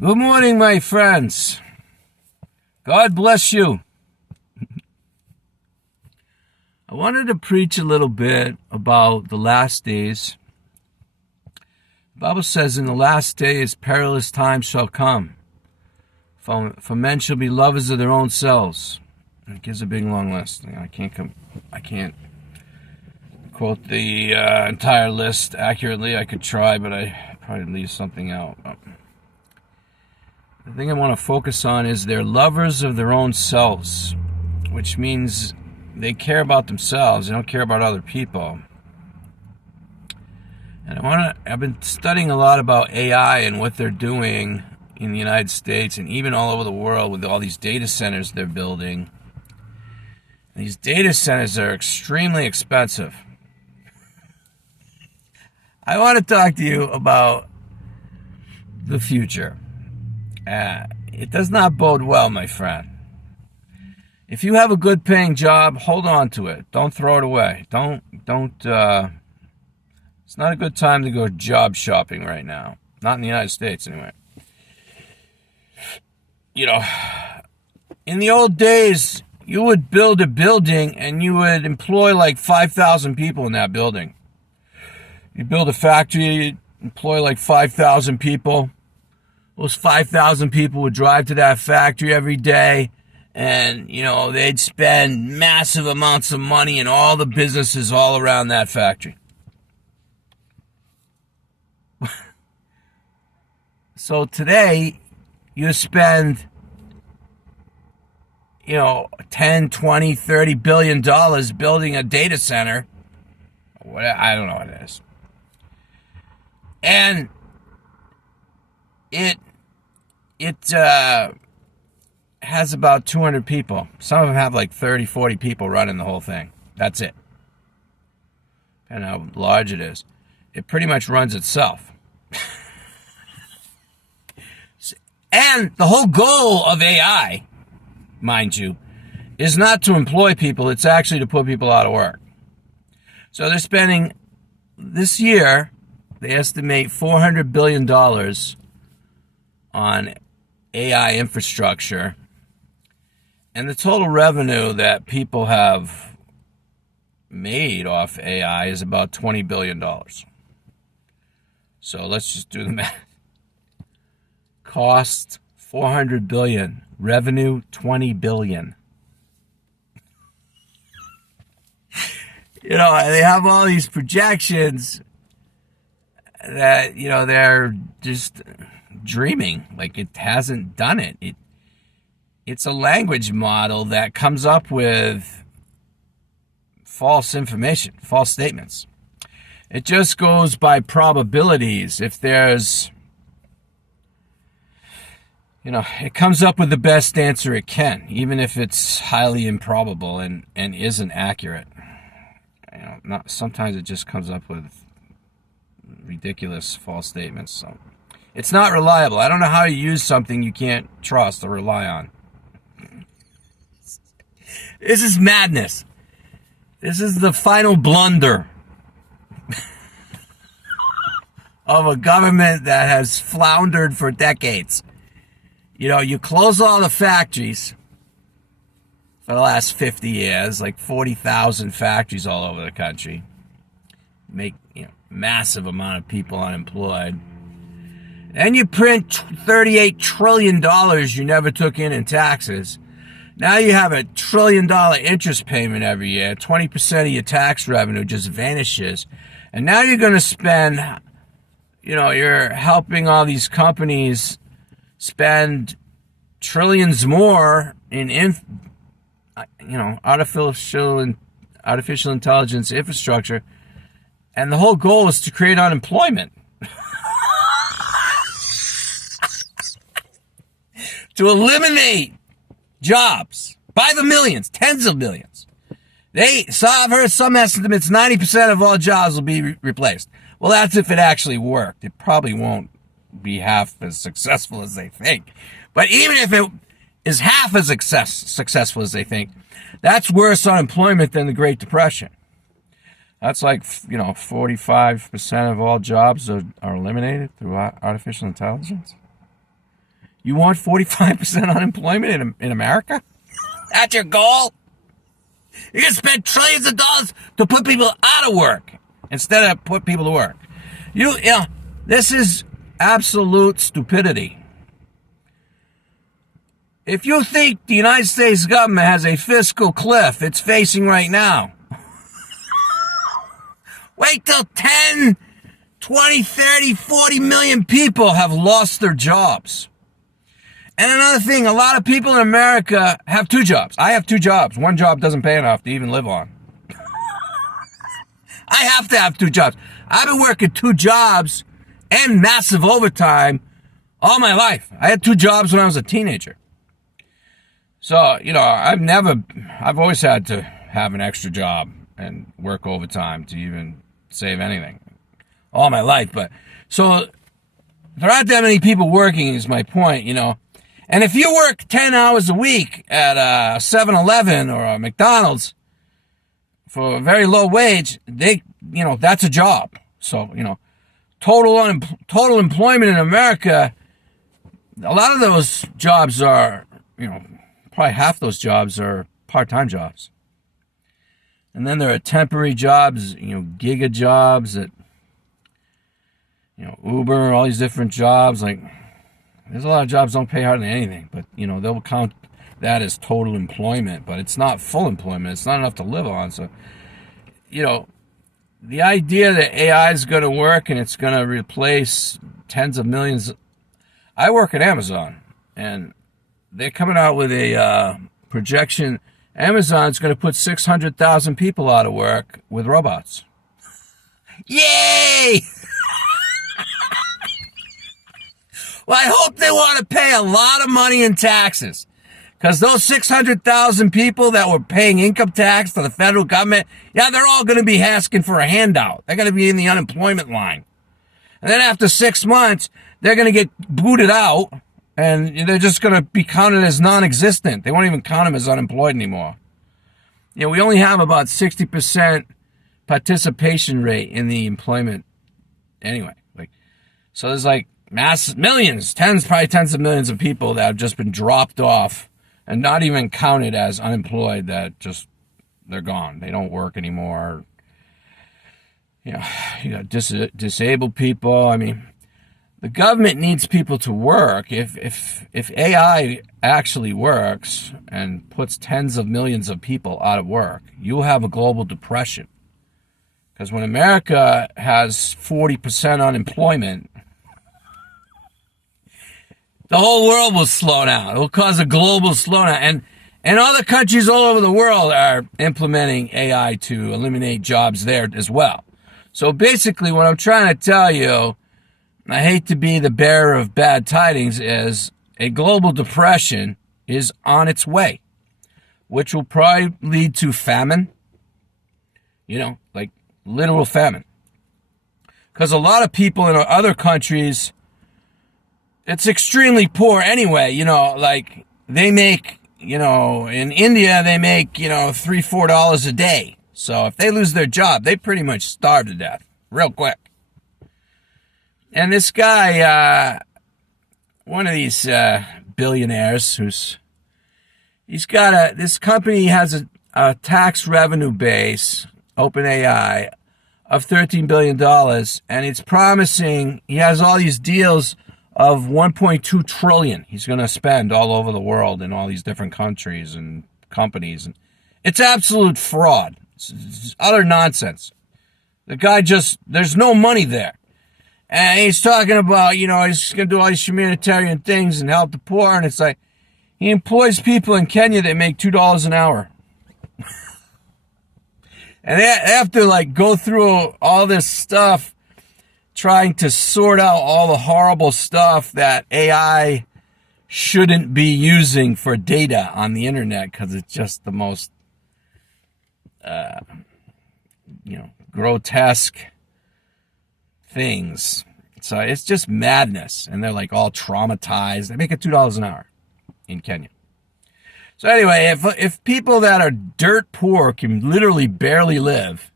Good morning, my friends. God bless you. I wanted to preach a little bit about the last days. The Bible says, in the last days, perilous times shall come. For men shall be lovers of their own selves. It gives a big long list. I can't quote the entire list accurately. I could try, but I probably leave something out. The thing I want to focus on is they're lovers of their own selves, which means they care about themselves. They don't care about other people. And I've been studying a lot about AI and what they're doing in the United States and even all over the world with all these data centers they're building. And these data centers are extremely expensive. I want to talk to you about the future. It does not bode well, my friend. If you have a good paying job, hold on to it. Don't throw it away. It's not a good time to go job shopping right now. Not in the United States, anyway. You know, in the old days, you would build a building and you would employ like 5,000 people in that building. You build a factory, employ like 5,000 people. Those 5,000 people would drive to that factory every day, and, they'd spend massive amounts of money in all the businesses all around that factory. So today, you spend, 10, 20, 30 billion dollars building a data center. I don't know what it is. And it has about 200 people. Some of them have like 30, 40 people running the whole thing. That's it. And how large it is. It pretty much runs itself. And the whole goal of AI, mind you, is not to employ people. It's actually to put people out of work. So they're spending, this year, they estimate $400 billion on AI infrastructure, and the total revenue that people have made off AI is about $20 billion. So let's just do the math. Cost $400 billion, revenue $20 billion. They have all these projections that, they're just dreaming, like it hasn't done it. It's a language model that comes up with false information, false statements. It just goes by probabilities. If there's, it comes up with the best answer it can, even if it's highly improbable and isn't accurate. Sometimes it just comes up with ridiculous false statements. So it's not reliable. I don't know how you use something you can't trust or rely on. This is madness. This is the final blunder of a government that has floundered for decades. You close all the factories for the last 50 years, like 40,000 factories all over the country. Make, massive amount of people unemployed. And you print $38 trillion you never took in taxes. Now you have $1 trillion interest payment every year. 20% of your tax revenue just vanishes. And now you're going to spend, you're helping all these companies spend trillions more in artificial intelligence infrastructure. And the whole goal is to create unemployment. To eliminate jobs by the millions, tens of millions. I've heard some estimates, 90% of all jobs will be replaced. Well, that's if it actually worked. It probably won't be half as successful as they think. But even if it is half as successful as they think, that's worse unemployment than the Great Depression. That's like, 45% of all jobs are eliminated through artificial intelligence. You want 45% unemployment in America? That's your goal? You're going to spend trillions of dollars to put people out of work instead of put people to work. This is absolute stupidity. If you think the United States government has a fiscal cliff it's facing right now, wait till 10, 20, 30, 40 million people have lost their jobs. And another thing, a lot of people in America have two jobs. I have two jobs. One job doesn't pay enough to even live on. I have to have two jobs. I've been working two jobs and massive overtime all my life. I had two jobs when I was a teenager. So, I've always had to have an extra job and work overtime to even save anything all my life. But so there aren't that many people working is my point, And if you work 10 hours a week at a 7-Eleven or a McDonald's for a very low wage, that's a job. So, total employment in America, a lot of those jobs are, probably half those jobs are part-time jobs. And then there are temporary jobs, giga jobs at, Uber, all these different jobs. Like, there's a lot of jobs don't pay hardly anything, but, they'll count that as total employment, but it's not full employment. It's not enough to live on. So, the idea that AI is going to work and it's going to replace tens of millions. I work at Amazon, and they're coming out with a projection. Amazon's going to put 600,000 people out of work with robots. Yay! Well, I hope they want to pay a lot of money in taxes. Because those 600,000 people that were paying income tax to the federal government, they're all going to be asking for a handout. They're going to be in the unemployment line. And then after 6 months, they're going to get booted out, and they're just going to be counted as non-existent. They won't even count them as unemployed anymore. We only have about 60% participation rate in the employment anyway. So there's millions, probably tens of millions of people that have just been dropped off and not even counted as unemployed, that just, they're gone. They don't work anymore. You got disabled people. I mean, the government needs people to work. If AI actually works and puts tens of millions of people out of work, you'll have a global depression. Because when America has 40% unemployment, the whole world will slow down. It will cause a global slowdown. And other countries all over the world are implementing AI to eliminate jobs there as well. So basically what I'm trying to tell you, I hate to be the bearer of bad tidings, is a global depression is on its way, which will probably lead to famine, literal famine. Because a lot of people in other countries, it's extremely poor anyway, they make, in India, they make, $3-4 a day. So if they lose their job, they pretty much starve to death real quick. And this guy, one of these billionaires he's got this company has a tax revenue base, OpenAI, of $13 billion. And it's promising, he has all these deals of $1.2 trillion he's going to spend all over the world in all these different countries and companies. And it's absolute fraud. It's utter nonsense. The guy there's no money there. And he's talking about, he's going to do all these humanitarian things and help the poor. And it's like, he employs people in Kenya that make $2 an hour. And they have to go through all this stuff, trying to sort out all the horrible stuff that AI shouldn't be using for data on the internet, because it's just the most, grotesque things. So it's just madness. And they're all traumatized. They make it $2 an hour in Kenya. So anyway, if people that are dirt poor can literally barely live,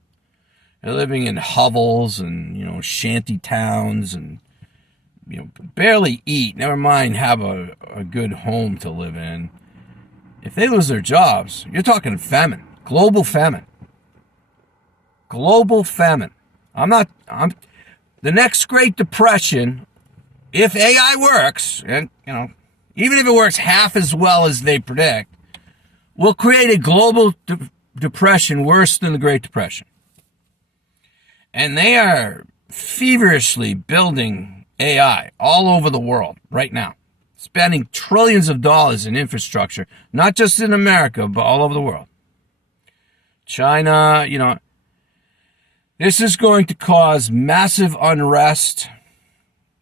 they're living in hovels and, shanty towns, and barely eat, never mind have a good home to live in. If they lose their jobs, you're talking famine, global famine. Global famine. The next Great Depression, if AI works, and even if it works half as well as they predict, will create a global depression worse than the Great Depression. And they are feverishly building AI all over the world right now, spending trillions of dollars in infrastructure, not just in America, but all over the world. China, this is going to cause massive unrest.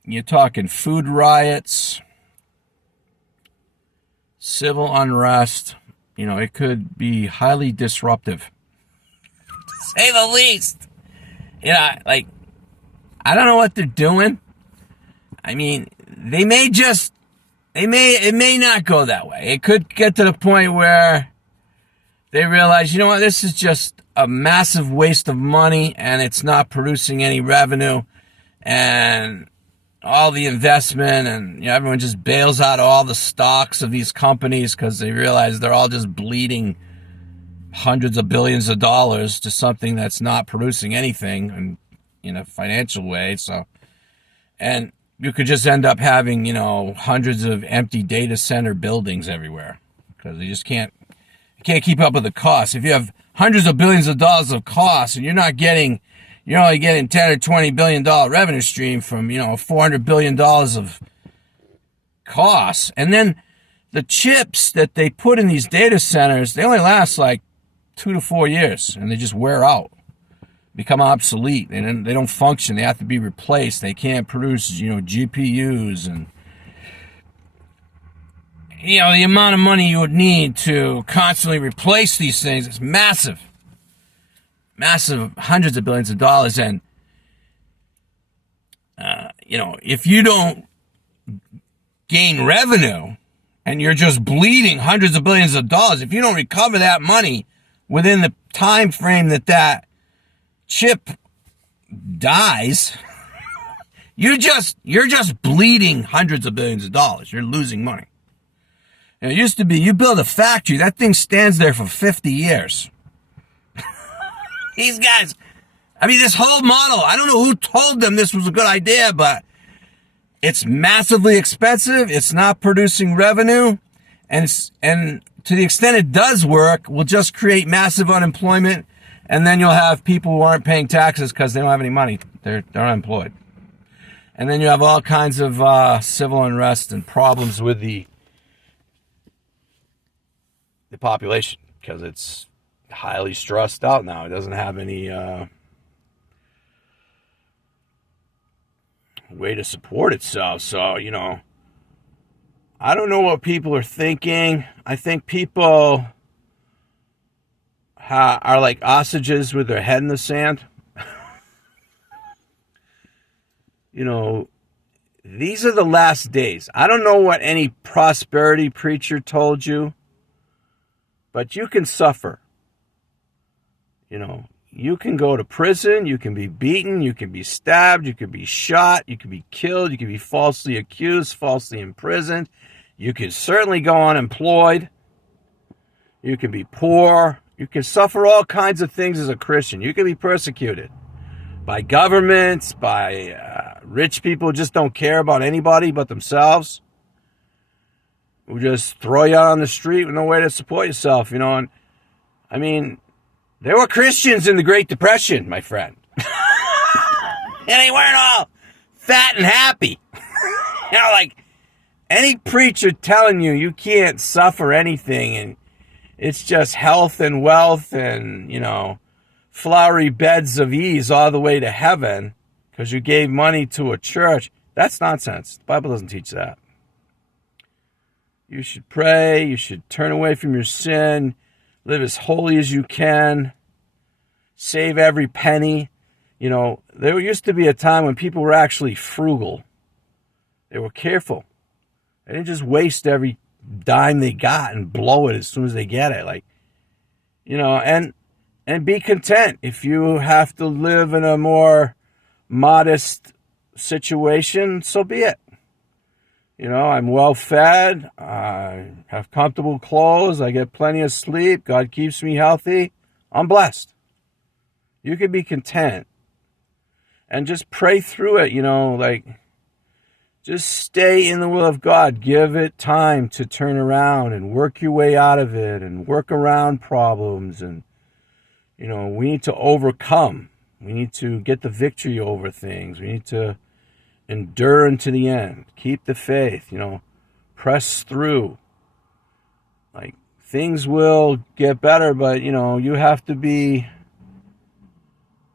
You're talking food riots, civil unrest. It could be highly disruptive, to say the least. I don't know what they're doing. I mean, it may not go that way. It could get to the point where they realize, this is just a massive waste of money and it's not producing any revenue, and all the investment, and everyone just bails out all the stocks of these companies because they realize they're all just bleeding hundreds of billions of dollars to something that's not producing anything in a financial way. So, and you could just end up having, hundreds of empty data center buildings everywhere because they just can't keep up with the costs. If you have hundreds of billions of dollars of costs and you're only getting $10 or $20 billion revenue stream from, $400 billion of costs. And then the chips that they put in these data centers, they only last like 2 to 4 years and they just wear out, become obsolete, and then they don't function. They have to be replaced. They can't produce, GPUs, and the amount of money you would need to constantly replace these things is massive. Massive, hundreds of billions of dollars. And, if you don't gain revenue and you're just bleeding hundreds of billions of dollars, if you don't recover that money within the time frame that chip dies, you're just bleeding hundreds of billions of dollars. You're losing money. And it used to be, you build a factory, that thing stands there for 50 years. These guys, this whole model, I don't know who told them this was a good idea, but it's massively expensive. It's not producing revenue. And to the extent it does work, will just create massive unemployment. And then you'll have people who aren't paying taxes because they don't have any money. They're unemployed. And then you have all kinds of civil unrest and problems with the population because it's highly stressed out now. It doesn't have any way to support itself. So, I don't know what people are thinking. I think people are like ostriches with their head in the sand. These are the last days. I don't know what any prosperity preacher told you, but you can suffer. You can go to prison, you can be beaten, you can be stabbed, you can be shot, you can be killed, you can be falsely accused, falsely imprisoned. You can certainly go unemployed. You can be poor. You can suffer all kinds of things as a Christian. You can be persecuted by governments, by rich people who just don't care about anybody but themselves, who just throw you out on the street with no way to support yourself, And there were Christians in the Great Depression, my friend. And they weren't all fat and happy. Any preacher telling you can't suffer anything and it's just health and wealth and, flowery beds of ease all the way to heaven because you gave money to a church, that's nonsense. The Bible doesn't teach that. You should pray. You should turn away from your sin. Live as holy as you can. Save every penny. There used to be a time when people were actually frugal. They were careful. They didn't just waste every dime they got and blow it as soon as they get it. And be content if you have to live in a more modest situation, so be it. I'm well fed. I have comfortable clothes. I get plenty of sleep. God keeps me healthy. I'm blessed. You can be content and just pray through it, just stay in the will of God. Give it time to turn around and work your way out of it and work around problems. And, we need to overcome. We need to get the victory over things. We need to endure unto the end. Keep the faith, press through. Things will get better, but, you have to be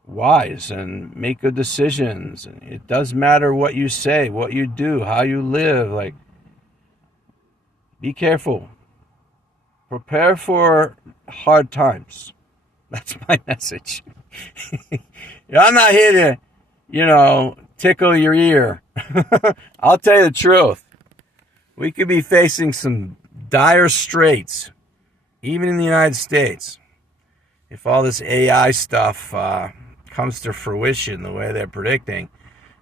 wise and make good decisions. It does matter what you say, what you do, how you live. Be careful. Prepare for hard times. That's my message. I'm not here to, tickle your ear. I'll tell you the truth. We could be facing some dire straits, even in the United States, if all this AI stuff comes to fruition the way they're predicting.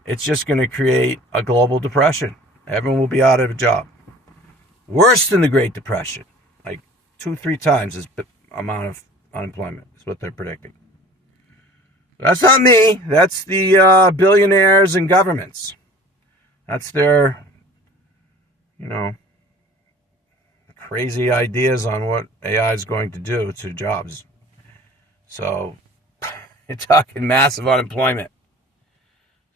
It's just going to create a global depression. Everyone will be out of a job. Worse than the Great Depression. 2-3 times this amount of unemployment is what they're predicting. That's not me. That's the billionaires and governments. That's their, crazy ideas on what AI is going to do to jobs. So, you're talking massive unemployment.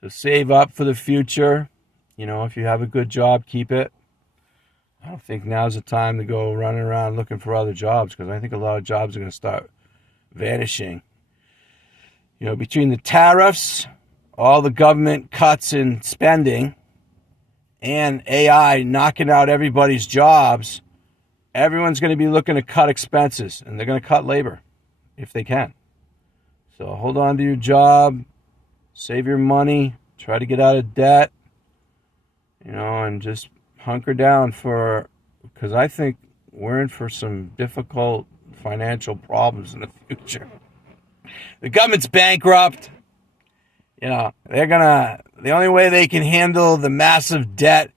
So save up for the future. If you have a good job, keep it. I don't think now's the time to go running around looking for other jobs, because I think a lot of jobs are going to start vanishing. Between the tariffs, all the government cuts in spending, and AI knocking out everybody's jobs, everyone's going to be looking to cut expenses, and they're going to cut labor if they can. So hold on to your job, save your money, try to get out of debt, and just hunker down because I think we're in for some difficult financial problems in the future. The government's bankrupt. The only way they can handle the massive debt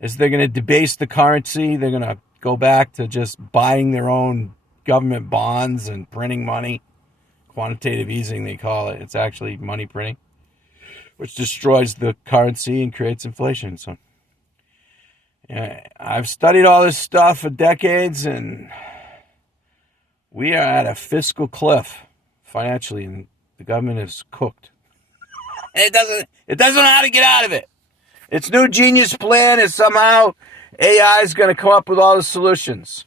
is they're going to debase the currency. They're going to go back to just buying their own government bonds and printing money. Quantitative easing, they call it. It's actually money printing, which destroys the currency and creates inflation. So, I've studied all this stuff for decades, and we are at a fiscal cliff financially, and the government is cooked. It doesn't know how to get out of it. Its new genius plan is somehow AI is going to come up with all the solutions.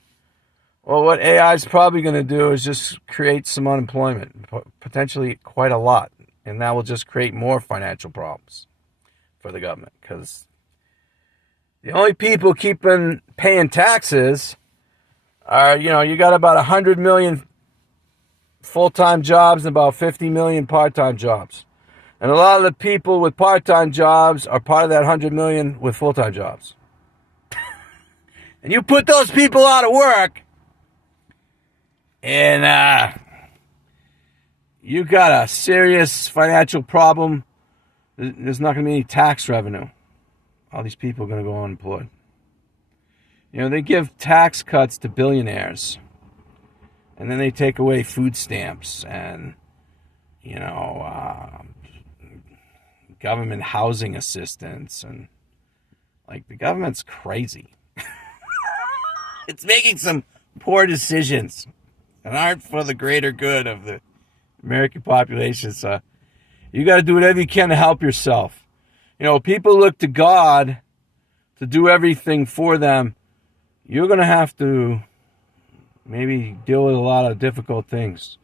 Well, what AI is probably going to do is just create some unemployment, potentially quite a lot, and that will just create more financial problems for the government, because the only people keeping paying taxes are, you got about 100 million full-time jobs and about 50 million part-time jobs. And a lot of the people with part-time jobs are part of that 100 million with full-time jobs. And you put those people out of work, and you got a serious financial problem. There's not going to be any tax revenue. All these people are going to go unemployed. They give tax cuts to billionaires, and then they take away food stamps and, government housing assistance, and the government's crazy. It's making some poor decisions that aren't for the greater good of the American population. So you got to do whatever you can to help yourself. People look to God to do everything for them. You're going to have to maybe deal with a lot of difficult things.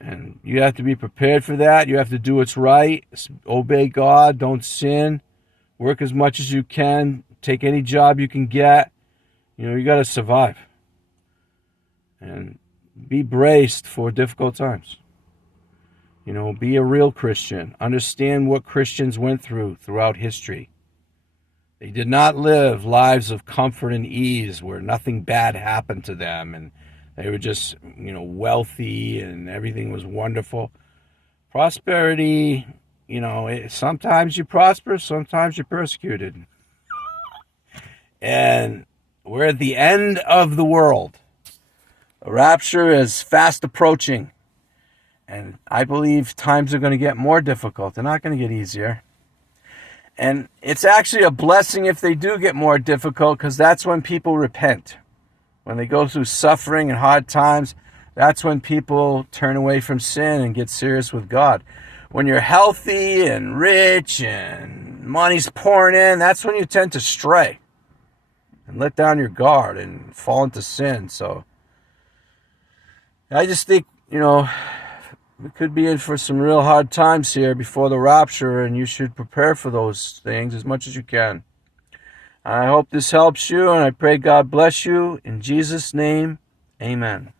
And you have to be prepared for that. You have to do what's right. Obey God. Don't sin. Work as much as you can. Take any job you can get. You got to survive. And be braced for difficult times. Be a real Christian. Understand what Christians went through throughout history. They did not live lives of comfort and ease where nothing bad happened to them and they were just, wealthy and everything was wonderful. Prosperity, sometimes you prosper, sometimes you're persecuted. And we're at the end of the world. The rapture is fast approaching. And I believe times are going to get more difficult. They're not going to get easier. And it's actually a blessing if they do get more difficult, because that's when people repent. When they go through suffering and hard times, that's when people turn away from sin and get serious with God. When you're healthy and rich and money's pouring in, that's when you tend to stray and let down your guard and fall into sin. So I just think, we could be in for some real hard times here before the rapture, and you should prepare for those things as much as you can. I hope this helps you, and I pray God bless you. In Jesus' name, amen.